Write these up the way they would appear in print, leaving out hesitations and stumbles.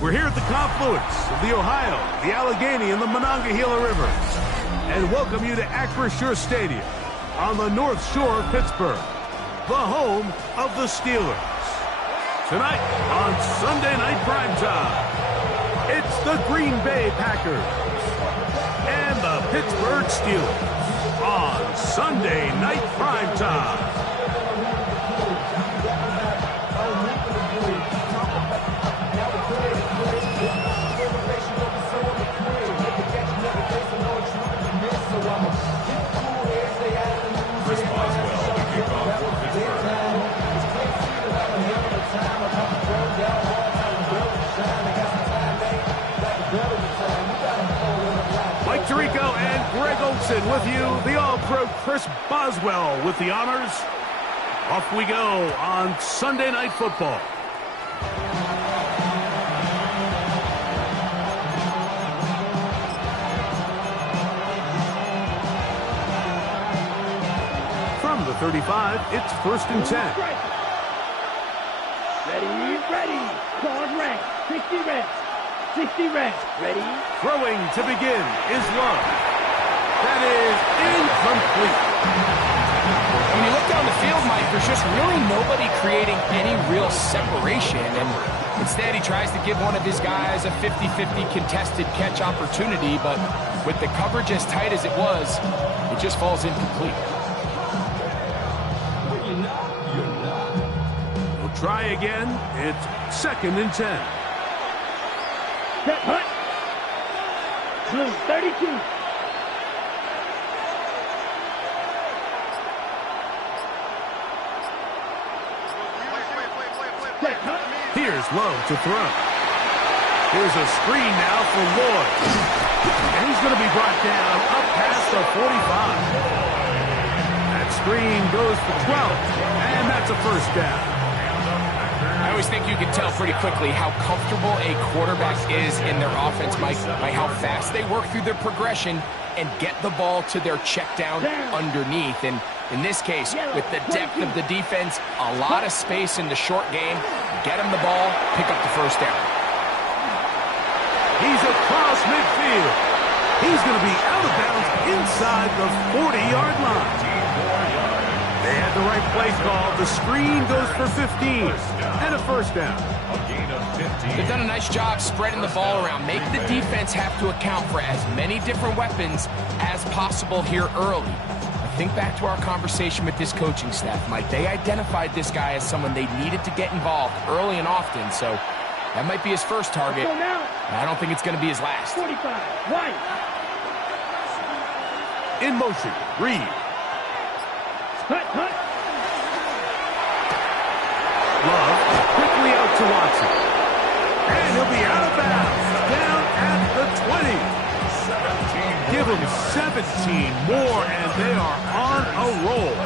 We're here at the confluence of the Ohio, the Allegheny, and the Monongahela Rivers, and welcome you to Acrisure Stadium on the North Shore of Pittsburgh, the home of the Steelers. Tonight on Sunday Night Primetime, it's the Green Bay Packers and the Pittsburgh Steelers on Sunday Night Primetime. Tirico and Greg Olson with you, the All-Pro Chris Boswell with the honors. Off we go on Sunday Night Football. From the 35, it's 1st and 10. Ready, guard rank, 60 reps. 60 reps. Ready? Throwing to begin is Love. That is incomplete. When you look down the field, Mike, there's just really nobody creating any real separation. And instead, he tries to give one of his guys a 50-50 contested catch opportunity. But with the coverage as tight as it was, it just falls incomplete. We'll try again. It's 2nd and 10. Set, hut. Blue, 32. Set, hut. Here's Lowe to throw. Here's a screen now for Lloyd. And he's going to be brought down up past the 45. That screen goes for 12. And that's a 1st down. I always think you can tell pretty quickly how comfortable a quarterback is in their offense, Mike, by how fast they work through their progression and get the ball to their check down underneath. And in this case, with the depth of the defense, a lot of space in the short game, get him the ball, pick up the 1st down. He's across midfield. He's going to be out of bounds inside the 40-yard line. They had the right play call. The screen goes for 15 and a 1st down. They've done a nice job spreading the ball around. Make the defense have to account for as many different weapons as possible here early. I think back to our conversation with this coaching staff, Mike. They identified this guy as someone they needed to get involved early and often, so that might be his first target. I don't think it's going to be his last. 45, right. In motion, Reed. Hut, hut. Love quickly out to Watson. And he'll be out of bounds. Down at the 20. Give them 17 more, and they are on a roll.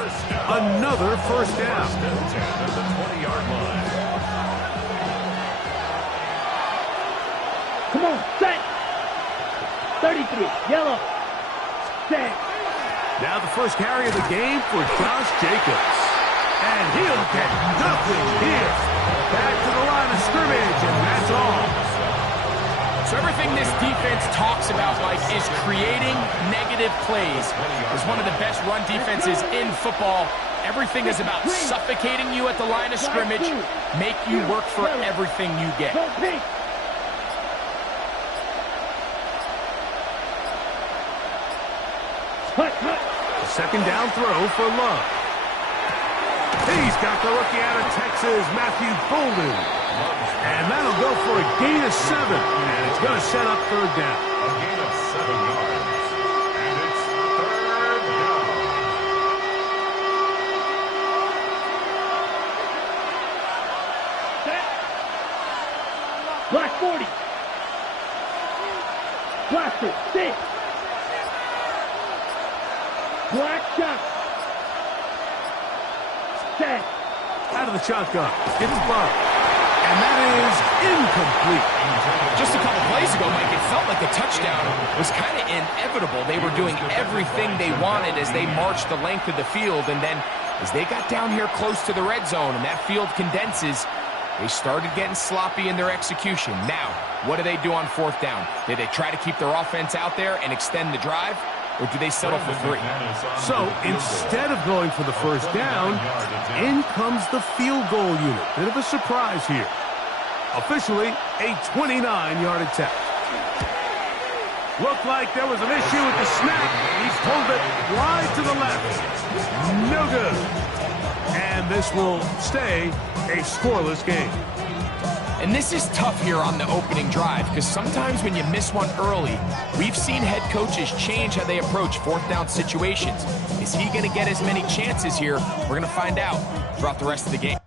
Another 1st down. At the 20-yard line. Come on, set. 33, yellow. Set. Now the first carry of the game for Josh Jacobs. And he'll get nothing here. Back to the line of scrimmage, and that's all. So everything this defense talks about, Mike, is creating negative plays. It's one of the best run defenses in football. Everything is about suffocating you at the line of scrimmage, make you work for everything you get. Second down throw for Love. He's got the rookie out of Texas, Matthew Golden. And that'll go for a gain of 7. And it's going to set up 3rd down. A gain of 7 yards. And it's 3rd down. Black 40. Blaster, 6. Black shot. Set. Out of the shotgun. It's Love. And that is incomplete. Just a couple plays ago, Mike, it felt like a touchdown was kind of inevitable. They were doing everything they wanted as they marched the length of the field, and then as they got down here close to the red zone and that field condenses, they started getting sloppy in their execution. Now, what do they do on fourth down? Do they try to keep their offense out there and extend the drive, or do they settle for 3? So instead of going for the first down, in comes the field goal unit. Bit of a surprise here. Officially, a 29-yard attempt. Looked like there was an issue with the snap. He's pulled it wide to the left. No good. And this will stay a scoreless game. And this is tough here on the opening drive, because sometimes when you miss one early, we've seen head coaches change how they approach fourth down situations. Is he going to get as many chances here? We're going to find out throughout the rest of the game.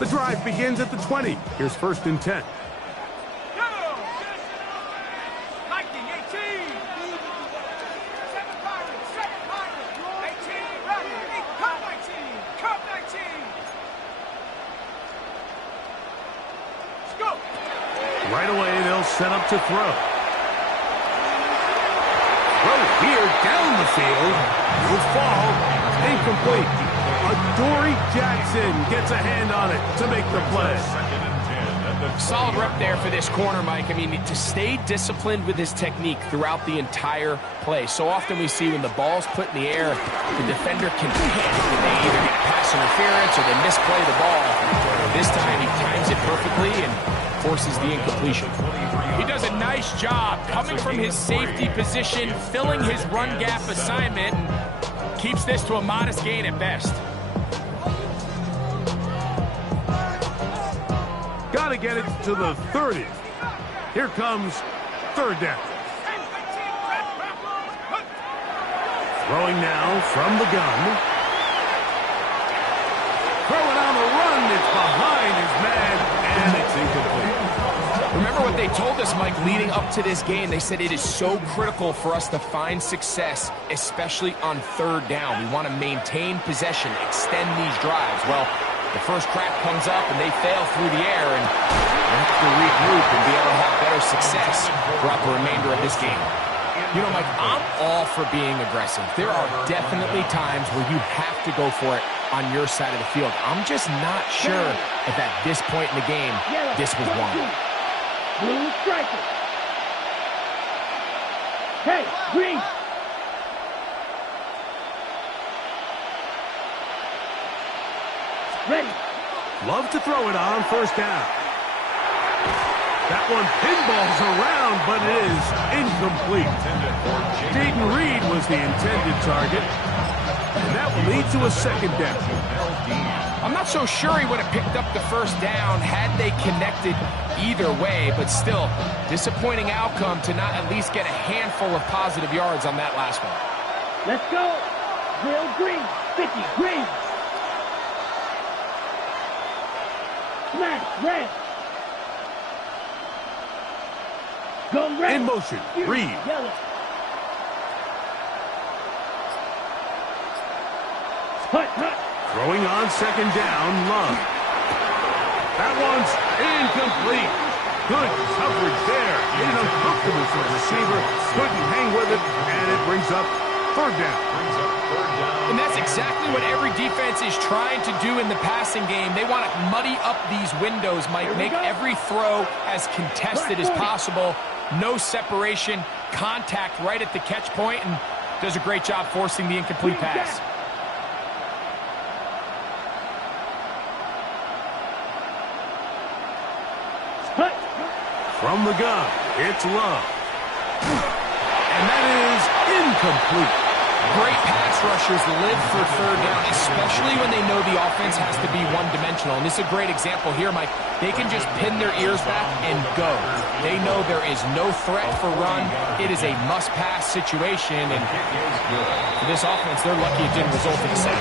The drive begins at the 20. Here's first and 10. Right away, they'll set up to throw. Throw here down the field. Will fall. Incomplete. Adoree Jackson gets a hand on it to make the play. Solid rep there for this corner, Mike. I mean, to stay disciplined with his technique throughout the entire play. So often we see when the ball's put in the air, the defender can panic and they either get pass interference or they misplay the ball. This time he times it perfectly and forces the incompletion. He does a nice job coming from his safety position, filling his run gap assignment, and keeps this to a modest gain at best. Got to get it to the 30. Here comes third down. Throwing now from the gun. Throwing on the run. It's behind his man, and it's incomplete. Remember what they told us, Mike, leading up to this game. They said it is so critical for us to find success, especially on third down. We want to maintain possession, extend these drives. Well, the first crack comes up and they fail through the air, and they have to regroup and be able to have better success throughout the remainder of this game. You know, Mike, I'm all for being aggressive. There are definitely times where you have to go for it on your side of the field. I'm just not sure if at this point in the game this was one. Blue striker. Hey, green. Ready. Love to throw it on first down. That one pinballs around, but it is incomplete. Dayton Reed was the intended target, and that will lead to a second down. I'm not so sure he would have picked up the first down had they connected either way, but still, disappointing outcome to not at least get a handful of positive yards on that last one. Let's go. Will Green. 50. Green. Smash. Red. Go red. In motion. Reed. Yellow. Hut, hut. Throwing on second down, Love. That one's incomplete. Good coverage there. Made it uncomfortable for the receiver. Couldn't hang with it, and it brings up third down. And that's exactly what every defense is trying to do in the passing game. They want to muddy up these windows, Mike. Make every throw as contested as possible. No separation, contact right at the catch point, and does a great job forcing the incomplete pass. From the gun, it's Love. And that is incomplete. Great pass rushers live for third down, especially when they know the offense has to be one-dimensional. And this is a great example here, Mike. They can just pin their ears back and go. They know there is no threat for run. It is a must-pass situation. And for this offense, they're lucky it didn't result in a sack.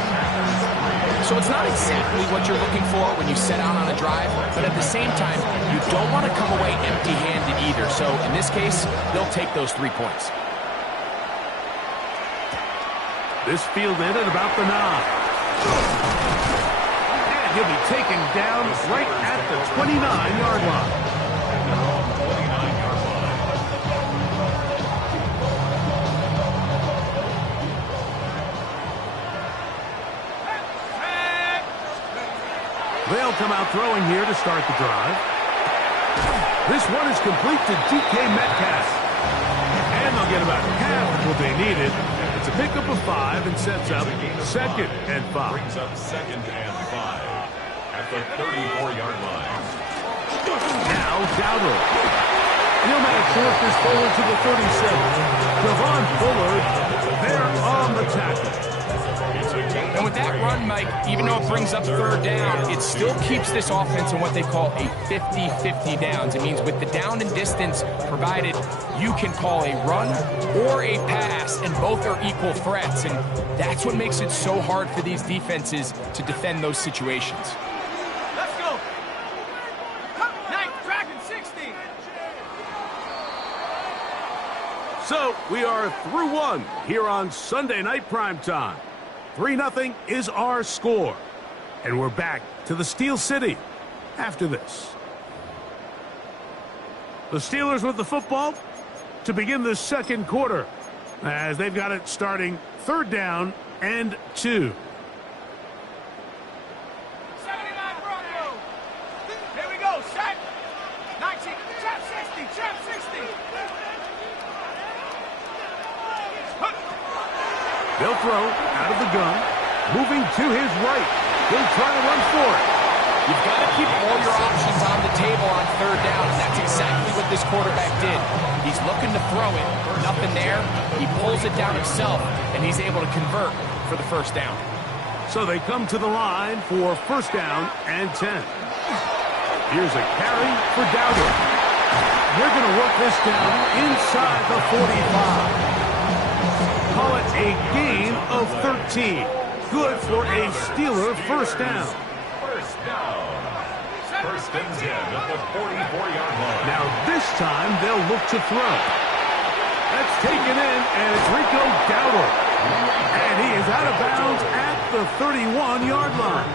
So it's not exactly what you're looking for when you set out on a drive, but at the same time, you don't want to come away empty-handed either. So in this case, they'll take those 3 points. This field ended about the 9. And he'll be taken down right at the 29-yard line. They'll come out throwing here to start the drive. This one is complete to DK Metcalf. And they'll get about half of what they needed. It's a pickup of 5 and sets up 2nd and 5. Brings up 2nd and 5 at the 34-yard line. Now Dowdle. He'll manage to work this forward to the 37. Javon Fuller there on the tackle. And with that run, Mike, even though it brings up third down, it still keeps this offense in what they call a 50-50 downs. It means with the down and distance provided, you can call a run or a pass, and both are equal threats. And that's what makes it so hard for these defenses to defend those situations. Let's go. Ninth, tracking 60. So we are through one here on Sunday Night Primetime. 3-0 is our score. And we're back to the Steel City after this. The Steelers with the football to begin the second quarter as they've got it starting 3rd down and 2. 79 Bronco. Here we go. Set. 19. Trap 60. Trap 60. They'll throw out of the gun, moving to his right. He'll try to run for it. You've got to keep all your options on the table on 3rd down, and that's exactly what this quarterback did. He's looking to throw it, nothing there. He pulls it down himself, and he's able to convert for the 1st down. So they come to the line for 1st down and 10. Here's a carry for Dowdle. They're going to work this down inside the 45. Call it a gain of 13. Good for a Steeler 1st down. 1st down. 1st and 10 at the 44-yard line. Now this time they'll look to throw. That's taken in, and it's Rico Dowdle. And he is out of bounds at the 31-yard line.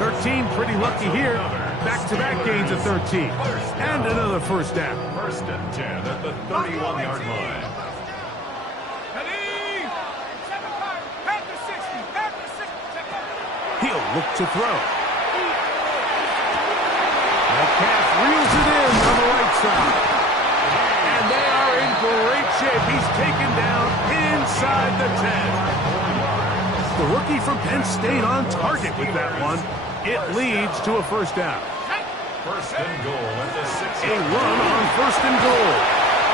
13, pretty lucky here. Back-to-back gains of 13. And another 1st down. 1st and 10 at the 31-yard line. He'll look to throw. Metcalf reels it in on the right side. And they are in great shape. He's taken down inside the 10. The rookie from Penn State on target with that one. It leads to a 1st down. 1st and goal at the 6. A run on 1st and goal.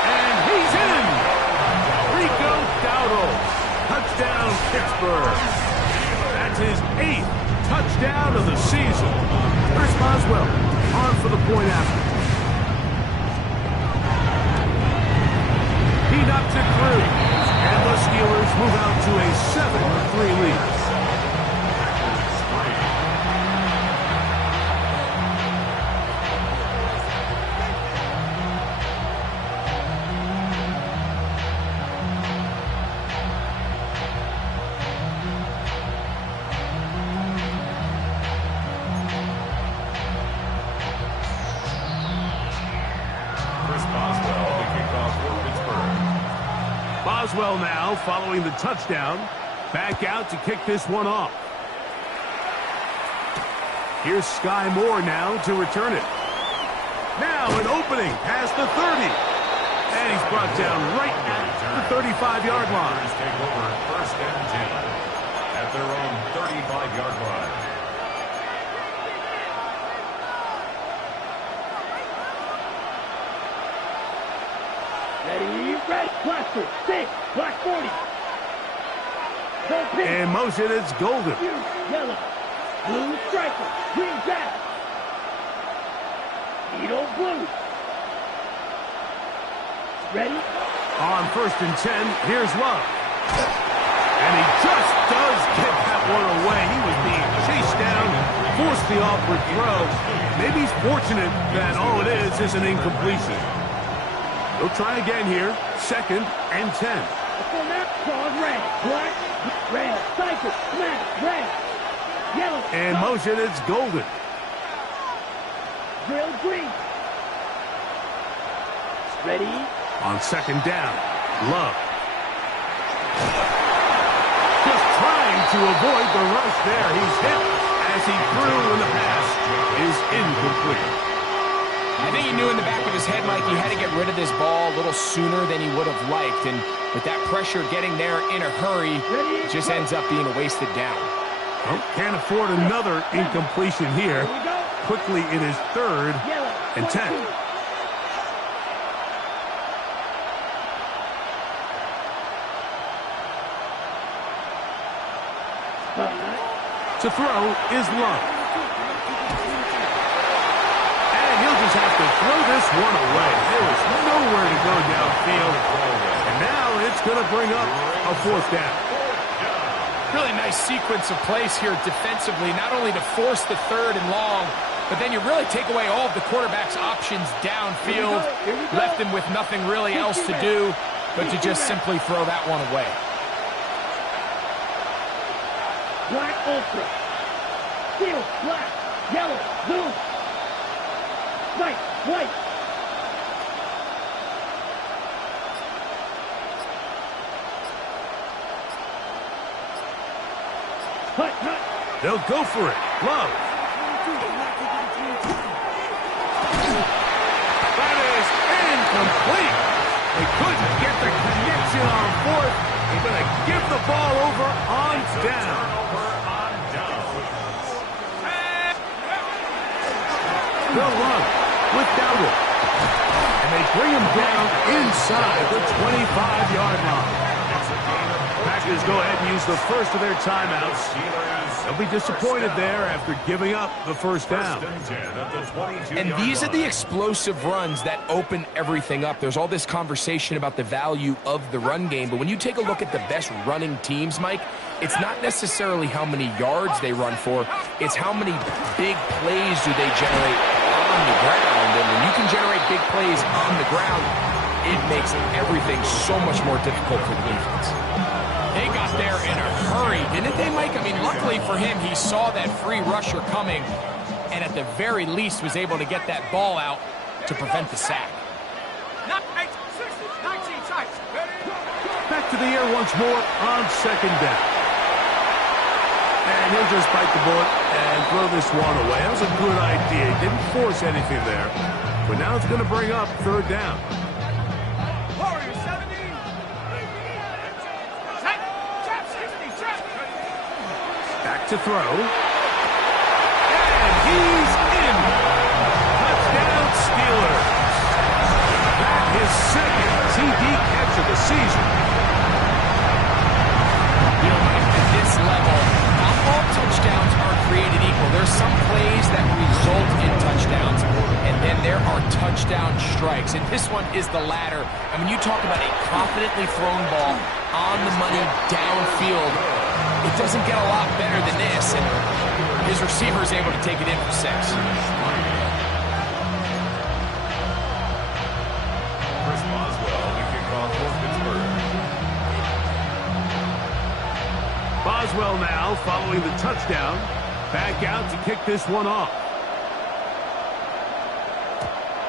And he's in. Rico Dowdle. Touchdown, Pittsburgh. That's his 8th touchdown of the season. Chris Boswell on for the point after. He knocks it through. And the Steelers move out to a 7-3 lead. Boswell now following the touchdown. Back out to kick this one off. Here's Sky Moore now to return it. Now an opening past the 30. And he's brought down right at the 35-yard line. Take over 1st and 10 at their own 35-yard line. Ready, red, blaster, 6, black 40. In motion, it's Golden. Yellow, blue striker, green jack. Edo blue. Ready? On 1st and 10, here's Love. And he just does get that one away. He was being chased down, forced the awkward throw. Maybe he's fortunate that all it is an incompletion. He'll try again here, 2nd and 10. For that, claws red, black, red, cycle, smash, red, yellow. In motion, it's Golden. Drill green. Ready? On 2nd down, Love. Just trying to avoid the rush there. He's hit as he threw, and the pass is incomplete. I think he knew in the back of his head, Mike, he had to get rid of this ball a little sooner than he would have liked. And with that pressure getting there in a hurry, it just ends up being a wasted down. Well, can't afford another incompletion here. Quickly in his 3rd and 10. To throw is Love. And he'll just have to throw this one away. There was nowhere to go downfield. And now it's going to bring up a 4th down. Really nice sequence of plays here defensively, not only to force the 3rd and long, but then you really take away all of the quarterback's options downfield, left him with nothing really else to do but to just simply throw that one away. Black ultra. Steel, black, yellow, blue. White, white. Hut, hut. They'll go for it. Love. That is incomplete. They couldn't get the connection on 4th. They're going to give the ball over on down. They'll run with Dowdle. And they bring him down inside the 25-yard line. Packers go ahead and use the first of their timeouts. They'll be disappointed there after giving up the 1st down. And these are the explosive runs that open everything up. There's all this conversation about the value of the run game, but when you take a look at the best running teams, Mike, it's not necessarily how many yards they run for, it's how many big plays do they generate on the ground. And when you can generate big plays on the ground, it makes everything so much more difficult for the defense. They got there in a hurry, didn't they, Mike? I mean, luckily for him, he saw that free rusher coming and at the very least was able to get that ball out to prevent the sack. 19 times. Back to the air once more on 2nd down. And he'll just bite the bullet and throw this one away. That was a good idea. He didn't force anything there. But now it's going to bring up 3rd down. Warrior 70. Trap 60, trap. Back to throw. And he's in. Touchdown Steelers. That is 2nd TD catch of the season. You know, Mike, at this level, not all touchdowns are created equal. There's some plays that result in touchdowns, and then there are touchdown strikes. And this one is the latter. I mean, you talk about a confidently thrown ball on the money downfield. It doesn't get a lot better than this, and his receiver is able to take it in for 6. Boswell now following the touchdown. Back out to kick this one off.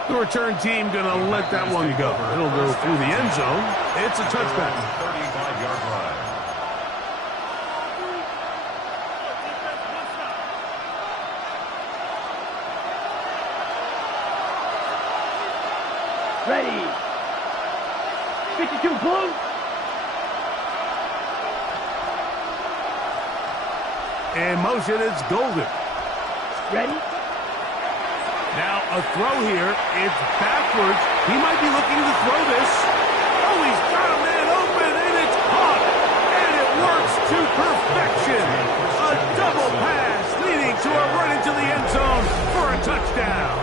The return team going to let that one go. It'll go through the end zone. It's a touchback. 35-yard line. Ready. 52 blue. In motion, it's Golden. Ready. Now a throw here. It's backwards. He might be looking to throw this. he's got a man open, and it's caught. And it works to perfection. A double pass leading to a run into the end zone for a touchdown.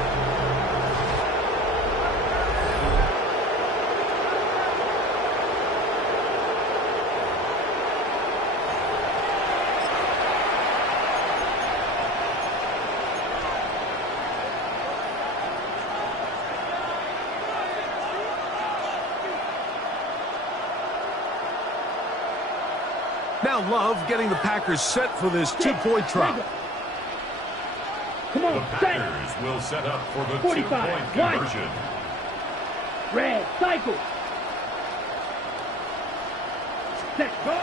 Now Love getting the Packers set for this two-point try. Come on, The Packers will set up for the 45, two-point conversion. Red, cycle. Set, go.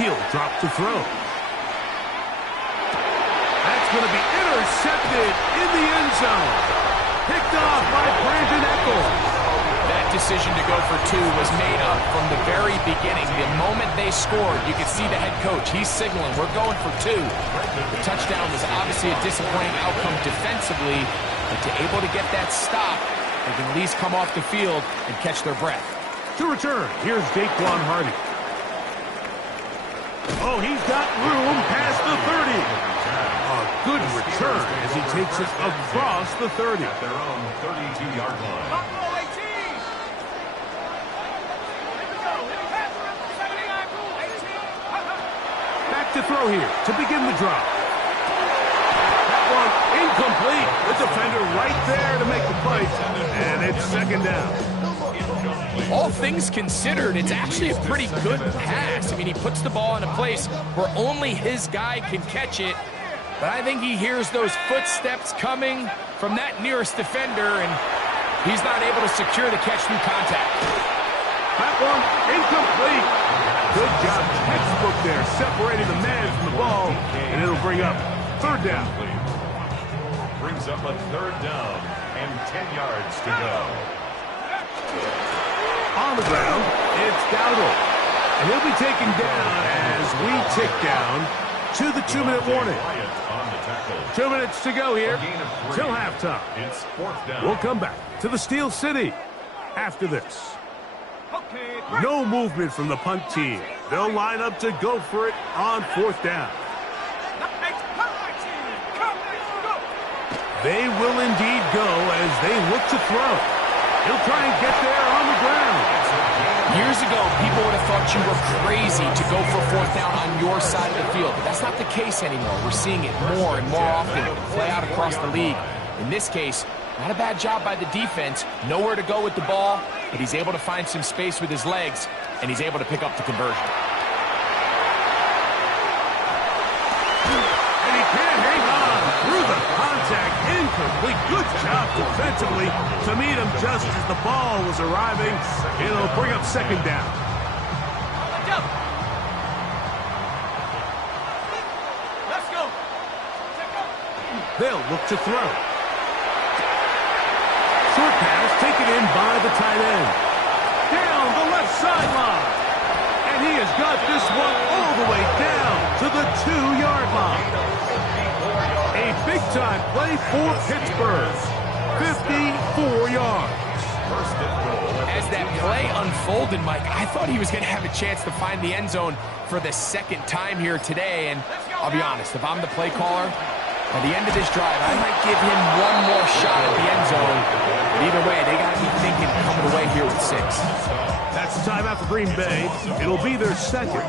He'll drop to throw. That's going to be intercepted in the end zone. Picked off by Brandon Echols. That decision to go for two was made up from the very beginning. The moment they scored, you could see the head coach. He's signaling, we're going for two. The touchdown was obviously a disappointing outcome defensively, but to able to get that stop, they can at least come off the field and catch their breath. To return, here's Daquan Hardy. Oh, he's got room past the 30. A good return as he takes it across the 30. At their own 32-yard line. Buffalo 18. Here we go. Pass. 79, 18. Back to throw here to begin the drop. That one incomplete. The defender right there to make the play. And it's second down. All things considered, it's actually a pretty good pass. I mean, he puts the ball in a place where only his guy can catch it. But I think he hears those footsteps coming from that nearest defender, and he's not able to secure the catch through contact. That one incomplete. Good job, textbook there, separating the man from the ball, and it'll bring up third down. Brings up a third down and 10 yards to go. On the ground, it's Dowdle. And he'll be taken down as we tick down to the 2-minute warning. 2 minutes to go here till halftime. It's fourth down. We'll come back to the Steel City after this. Okay. No movement from the punt team. They'll line up to go for it on fourth down. They will indeed go as they look to throw. He'll try and get there on the ground. Years ago, people would have thought you were crazy to go for fourth down on your side of the field, but that's not the case anymore. We're seeing it more and more often play out across the league. In this case, not a bad job by the defense. Nowhere to go with the ball, but he's able to find some space with his legs, and he's able to pick up the conversion. And he can't hang on through the contact. Incomplete. Good job defensively to meet him just as the ball was arriving. It'll bring up second down. Let's go. They'll look to throw. Short pass taken in by the tight end. Down the left sideline. And he has got this one all the way down to the 2-yard line. A big-time play for Pittsburgh. 54 yards. As that play unfolded, Mike, I thought he was going to have a chance to find the end zone for the second time here today. And I'll be honest, if I'm the play caller, at the end of this drive, I might give him one more shot at the end zone. But either way, they got to be thinking coming away here with 6. That's the timeout for Green Bay. It'll be their second,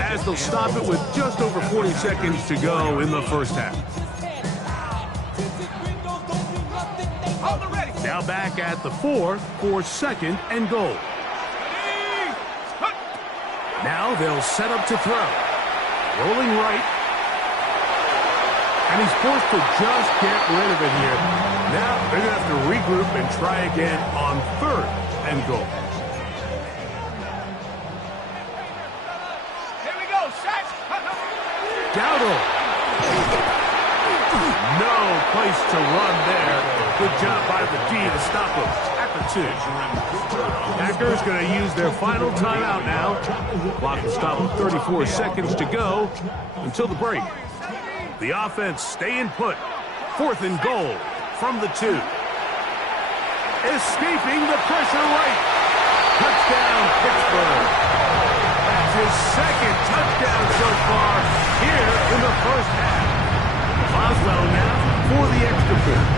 as they'll stop it with just over 40 seconds to go in the first half. Now back at the 4 for second and goal. Now they'll set up to throw. Rolling right. And he's forced to just get rid of it here. Now they're going to have to regroup and try again on third and goal. Here we go. Set. Dowdle. No place to run there. Good job by the D to stop him at the 2. Packers going to use their final timeout now. Clock will stop with 34 seconds to go until the break. The offense staying put. Fourth and goal from the 2. Escaping the pressure right. Touchdown, Pittsburgh. second touchdown so far here in the first half. Boswell now for the extra point.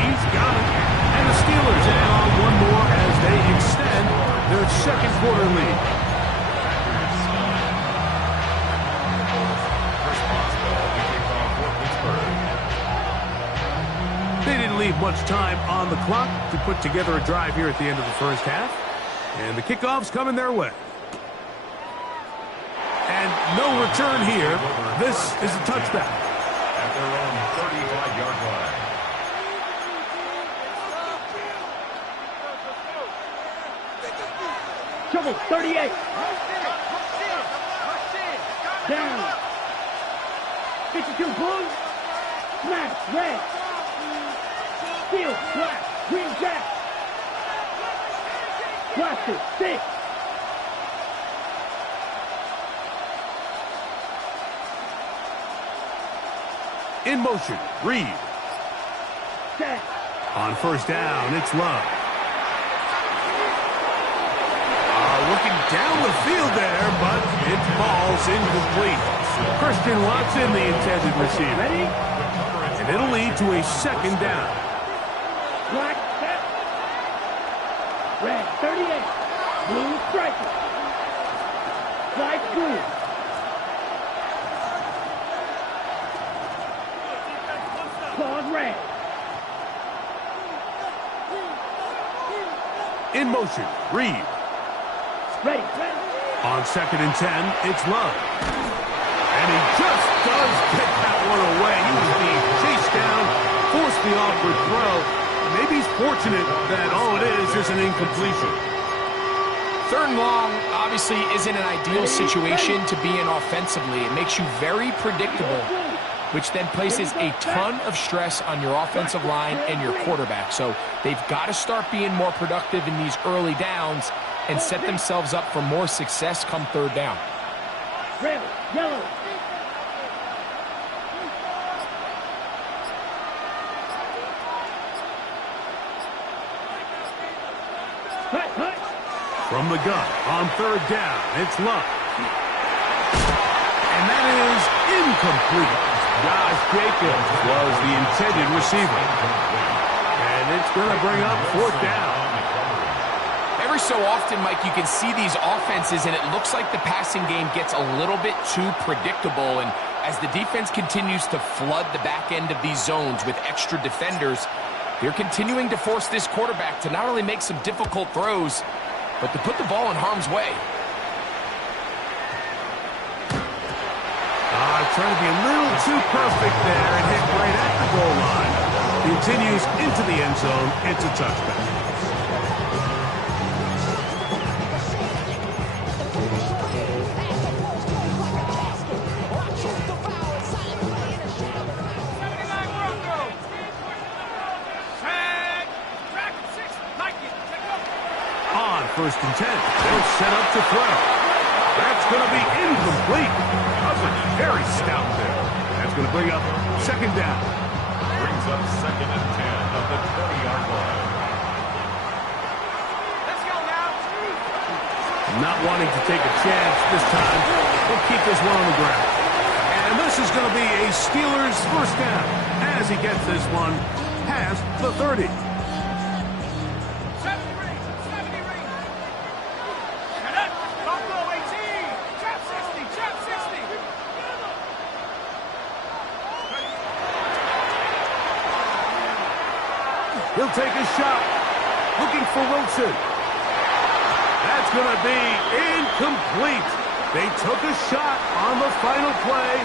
He's got it. And the Steelers add on one more as they extend their second quarter lead. They didn't leave much time on the clock to put together a drive here at the end of the first half. And the kickoff's coming their way. And no return here. This is a touchback. At their own 35-yard line. Trouble, 38. Down. 52 Blues. Smash, red. Steel, black, green jack. Blaster, 6. In motion, Reed. Set. On first down, it's Love. Looking down the field there, but it falls incomplete. Christian Watson, the intended receiver. Ready? And it'll lead to a second down. Black, set. Red, 38. Blue, striker. Flag, blue. Claws, red. In motion, Reed. Ready. On second and 10, it's Love. And he just does get that one away. He was being chased down, forced the awkward throw. Maybe he's fortunate that all it is an incompletion. Third and long obviously isn't an ideal situation to be in offensively. It makes you very predictable, which then places a ton of stress on your offensive line and your quarterback. So they've got to start being more productive in these early downs and set themselves up for more success come third down. Red, yellow. Hut. From the gun, on third down, it's Love. And that is incomplete. Josh Jacobs was the intended receiver. And it's going to bring up fourth down. Every so often, Mike, you can see these offenses, and it looks like the passing game gets a little bit too predictable. And as the defense continues to flood the back end of these zones with extra defenders, they're continuing to force this quarterback to not only make some difficult throws, but to put the ball in harm's way. Trying to be a little too perfect there and hit right at the goal line. Continues into the end zone. It's a touchback. On first and 10, they'll set up to throw. That's going to be incomplete. Coverage very stout there. That's going to bring up second down. Brings up second and 10 of the 20-yard line. Let's go now. Not wanting to take a chance this time. We'll keep this one on the ground. And this is going to be a Steelers first down as he gets this one past the 30. 70 ring. Shut up. Don't go 18. Trap 60. Trap 60. He'll take a shot. Looking for Wilson. That's going to be incomplete. They took a shot on the final play.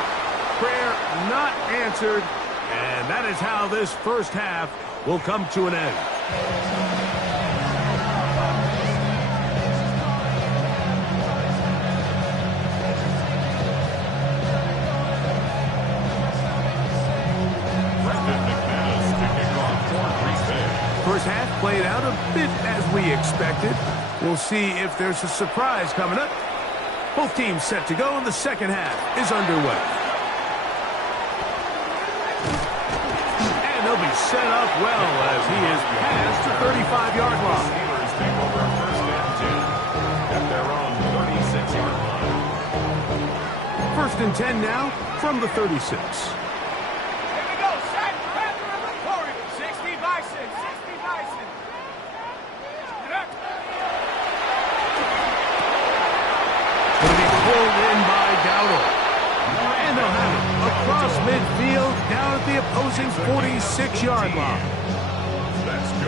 Prayer not answered. And that is how this first half will come to an end. First half played out a bit as we expected. We'll see if there's a surprise coming up. Both teams set to go, and the second half is underway. And they'll be set up well as he is past the 35-yard line. Steelers take over first and 10. First and 10 now from the 36. Here we go, set, Corey, 60 Bison, 60 Bison. Going to be pulled in by Dowdle. And they'll have it across midfield down at the opposing 46-yard line.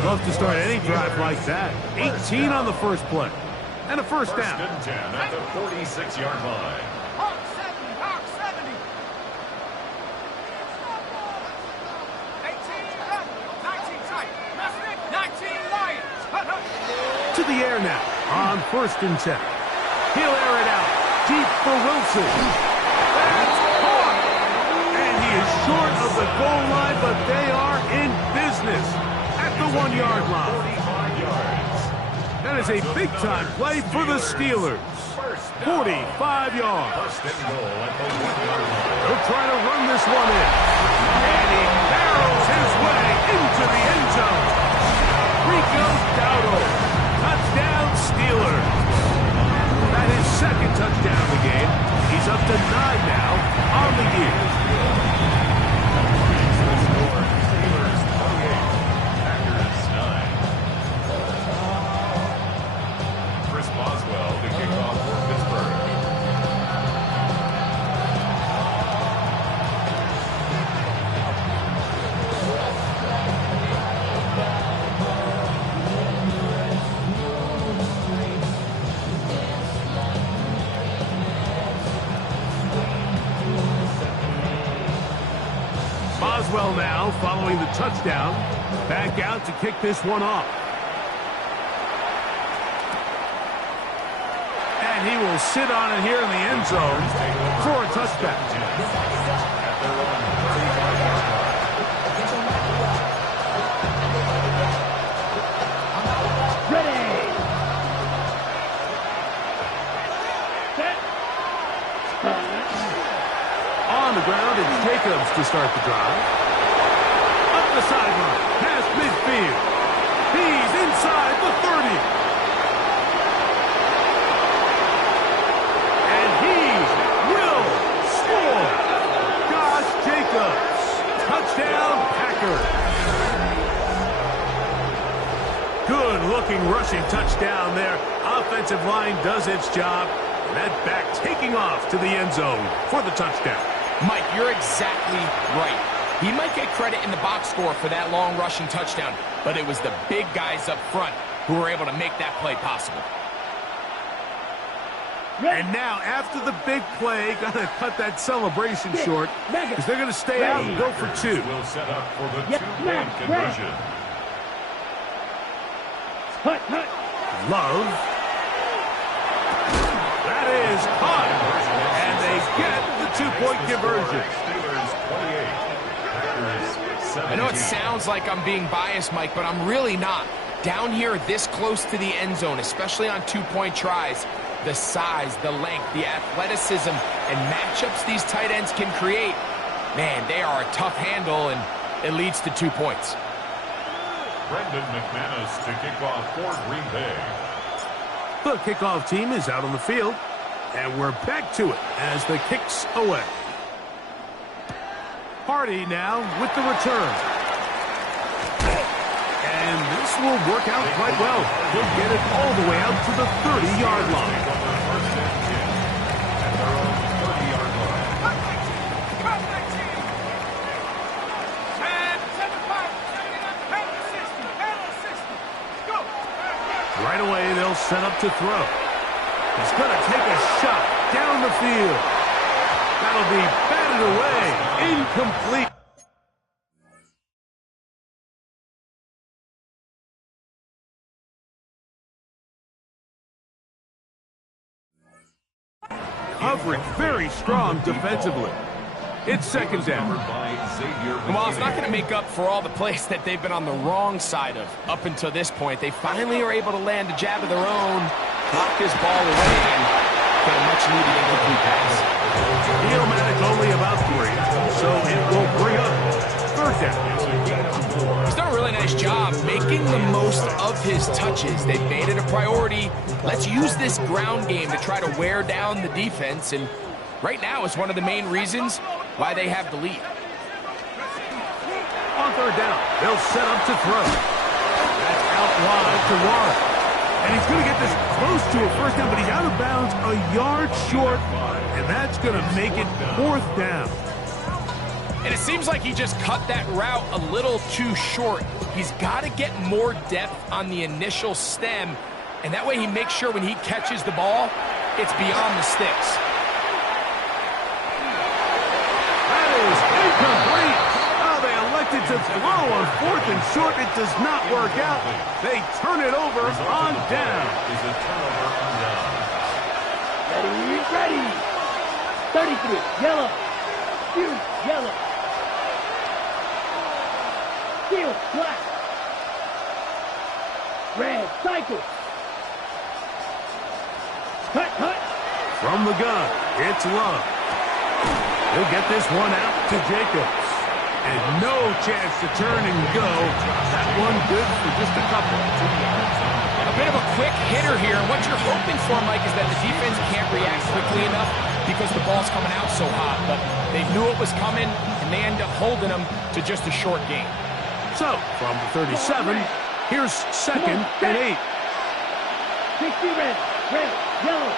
Love to start any drive like that. 18 on the first play. And a first down. First and 10 at the 46-yard line. Hawk 70, Hawk 70. 18, 19 tight, 19 Lions. To the air now on first and 10. He'll air it out deep for Wilson. That's caught. And he is short of the goal line, but they are in business at the 1-yard line. 45 yards. That is a big-time play for the Steelers. 45 yards. First and goal at the 1-yard line. They'll try to run this one in. And he barrels his way into the end zone. Rico Dowdle. Touchdown, Steelers. That is second touchdown of the game. He's up to 9 now on the year. Steelers 28, Packers 9. Chris Boswell to kick off for Pittsburgh. Boswell now following the touchdown. Back out to kick this one off. And he will sit on it here in the end zone for a touchback. At their own 35-yard line. Ready. Set. On the ground, it's Jacobs to start the drive. Up the sideline, past midfield. He's inside the 30. And he will score. Josh Jacobs. Touchdown, Packers. Good-looking rushing touchdown there. Offensive line does its job. And that back taking off to the end zone for the touchdown. Mike, you're exactly right. He might get credit in the box score for that long rushing touchdown, but it was the big guys up front who were able to make that play possible. And now, after the big play, gonna cut that celebration short because they're gonna stay out and go for 2. Will set up for the two-point conversion. Hut, hut. Love. That is caught. And they get the 2-point conversion. Steelers 28, Packers 17. I know it sounds like I'm being biased, Mike, but I'm really not. Down here this close to the end zone, especially on 2-point tries, the size, the length, the athleticism, and matchups these tight ends can create, man, they are a tough handle, and it leads to 2 points. Brendan McManus to kick off for Green Bay. The kickoff team is out on the field, and we're back to it as the kick's away. Hardy now with the return. And this will work out quite well. He'll get it all the way out to the 30-yard line. First and 10 at their own 30-yard line. Cut 19. 10, 75, 60, 60. Go. Right away, they'll set up to throw. He's going to take a shot down the field. That'll be batted away. Incomplete. Coverage very strong defensively. It's second down. Well, it's not going to make up for all the plays that they've been on the wrong side of up until this point. They finally are able to land a jab of their own, block this ball away, and get a much-needed incomplete pass. Neomatic only about 3, so it will bring up third down. He's done a really nice job making the most of his touches. They've made it a priority. Let's use this ground game to try to wear down the defense, and right now is one of the main reasons why they have the lead. On third down, they'll set up to throw. That's out wide to Warren. And he's going to get this close to a first down, but he's out of bounds a yard short, and that's going to make it fourth down. And it seems like he just cut that route a little too short. He's got to get more depth on the initial stem, and that way he makes sure when he catches the ball, it's beyond the sticks. That is incomplete. Oh, they elected to throw on fourth and short. It does not work out. They turn it over on down. Is a turnover on down. Ready. 33, yellow. Shoot, yellow. Field, black. Red, cycle. Cut. From the gun, it's Love. He'll get this one out to Jacobs. And no chance to turn and go. That one good for just a couple. A bit of a quick hitter here. And what you're hoping for, Mike, is that the defense can't react quickly enough because the ball's coming out so hot. But they knew it was coming, and they end up holding them to just a short gain. So, from the 37, here's second and 8. 60 red, yellow.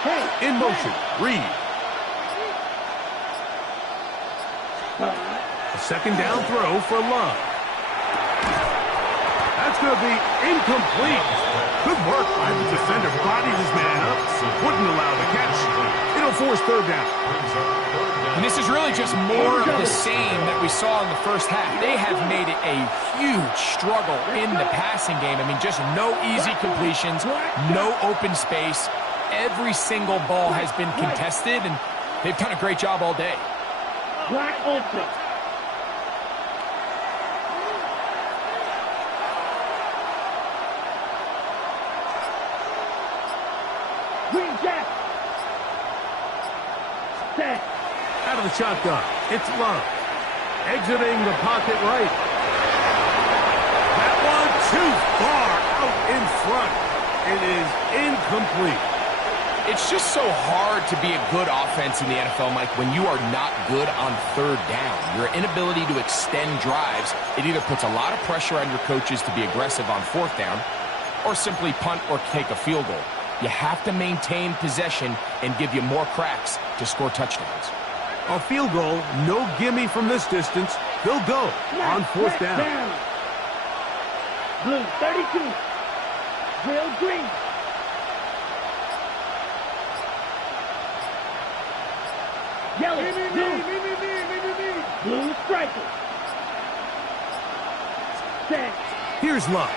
Hey, In motion, Reed. A second down throw for Love. That's going to be incomplete. Good work by the defender. Bodied his man up. Wouldn't allow the catch. It'll force third down. And this is really just more of the same that we saw in the first half. They have made it a huge struggle in the passing game. I mean, just no easy completions, no open space. Every single ball has been contested, and they've done a great job all day. black ultra. Green jack. Set. Out of the shotgun, it's Love. Exiting the pocket right. That one too far out in front. It is incomplete. It's just so hard to be a good offense in the NFL, Mike, when you are not good on third down. Your inability to extend drives, it either puts a lot of pressure on your coaches to be aggressive on fourth down or simply punt or take a field goal. You have to maintain possession and give you more cracks to score touchdowns. A field goal, no gimme from this distance. They'll go on fourth down. Blue 32. Real green. Yellow, blue, blue striker. Set. Here's Love.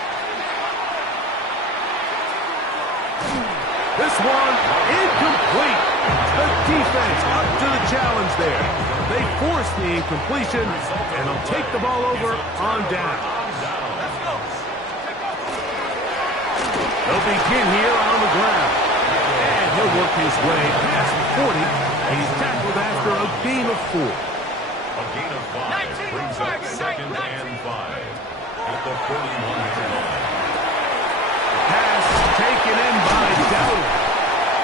This one incomplete. The defense up to the challenge there. They force the incompletion, and they'll take the ball over on down. They'll begin here on the ground. And he'll work his way past the 40. He's tackled after a gain of 4. A gain of 5 brings up 2nd and 5 at the 41-yard line. Pass taken in by Dowd.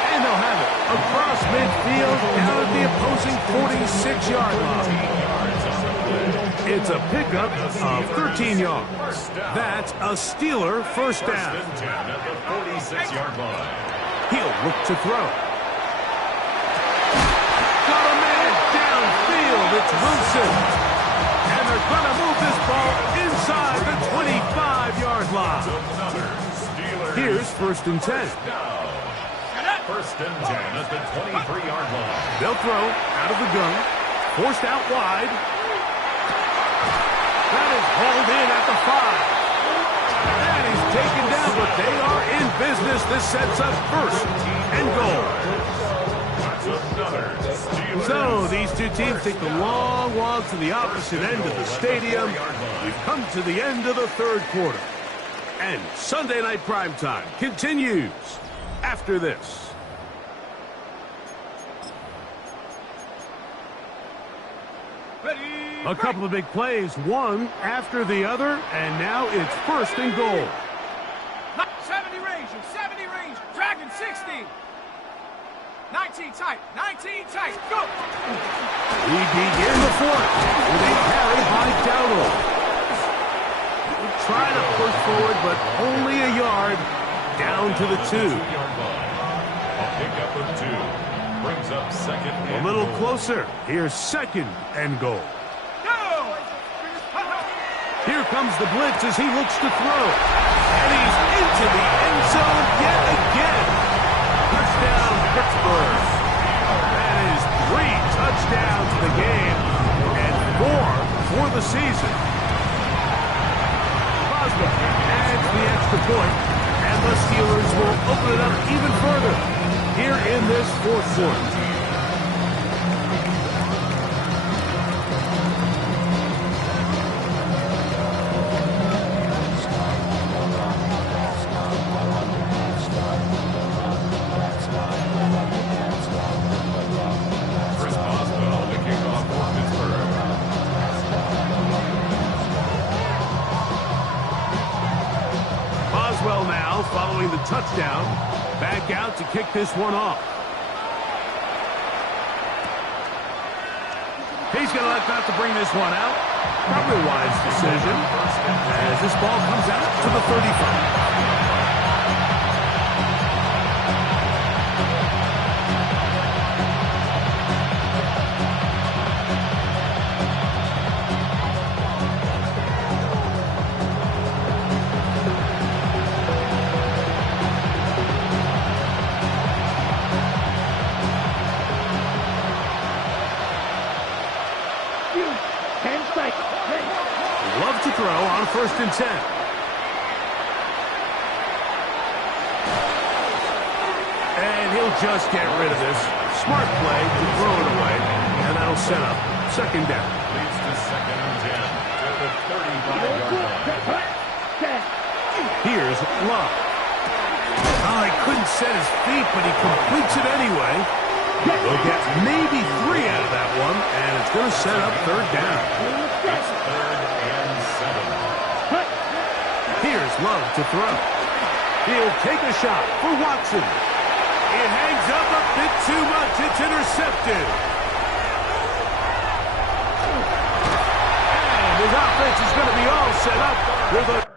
And they'll have it across midfield down at the opposing 46-yard line. It's a pickup of 13 yards. That's a Steeler first down. 1st and 10 at the 46-yard line. He'll look to throw. Got a man downfield. It's Wilson. And they're going to move this ball inside the 25-yard line. Here's 1st and 10. 1st and 10 at the 23-yard line. They'll throw out of the gun. Forced out wide. That is hauled in at the 5. And he's taken down, but they are in business. This sets up 1st and goal. So these two teams take the long walk to the opposite end of the stadium. We've come to the end of the 3rd quarter. And Sunday Night Primetime continues after this. A couple of big plays, one after the other, and now it's 1st and goal. 70 range, Dragon 60. 19 tight. 19 tight. Go. We begin the fourth with a carry by Dowdle. Trying to push forward, but only a yard down to the 2. A pickup of 2. Brings up second and A little goal. closer. Here's second and goal. Go. Here comes the blitz as he looks to throw. And he's into the end zone yet again. Touchdown, Pittsburgh. That is 3 touchdowns in the game and 4 for the season. Boswell adds the extra point, and the Steelers will open it up even further here in this fourth quarter. Chris Boswell, the kickoff for Pittsburgh. Boswell now following the touchdown. Back out to kick this one off. He's going to let that to bring this one out. Probably a wise decision as this ball comes out to the 35. Love to throw on 1st and 10. And he'll just get rid of this. Smart play to throw it away, and that'll set up 2nd down. Leads to second and 10 at the 35-yard line. Here's Love. Oh, he couldn't set his feet, but he completes it anyway. They'll get maybe 3 out of that one, and it's going to set up 3rd down. It's 3rd and 7. Here's Love to throw. He'll take a shot for Watson. It hangs up a bit too much. It's intercepted. And his offense is going to be all set up with a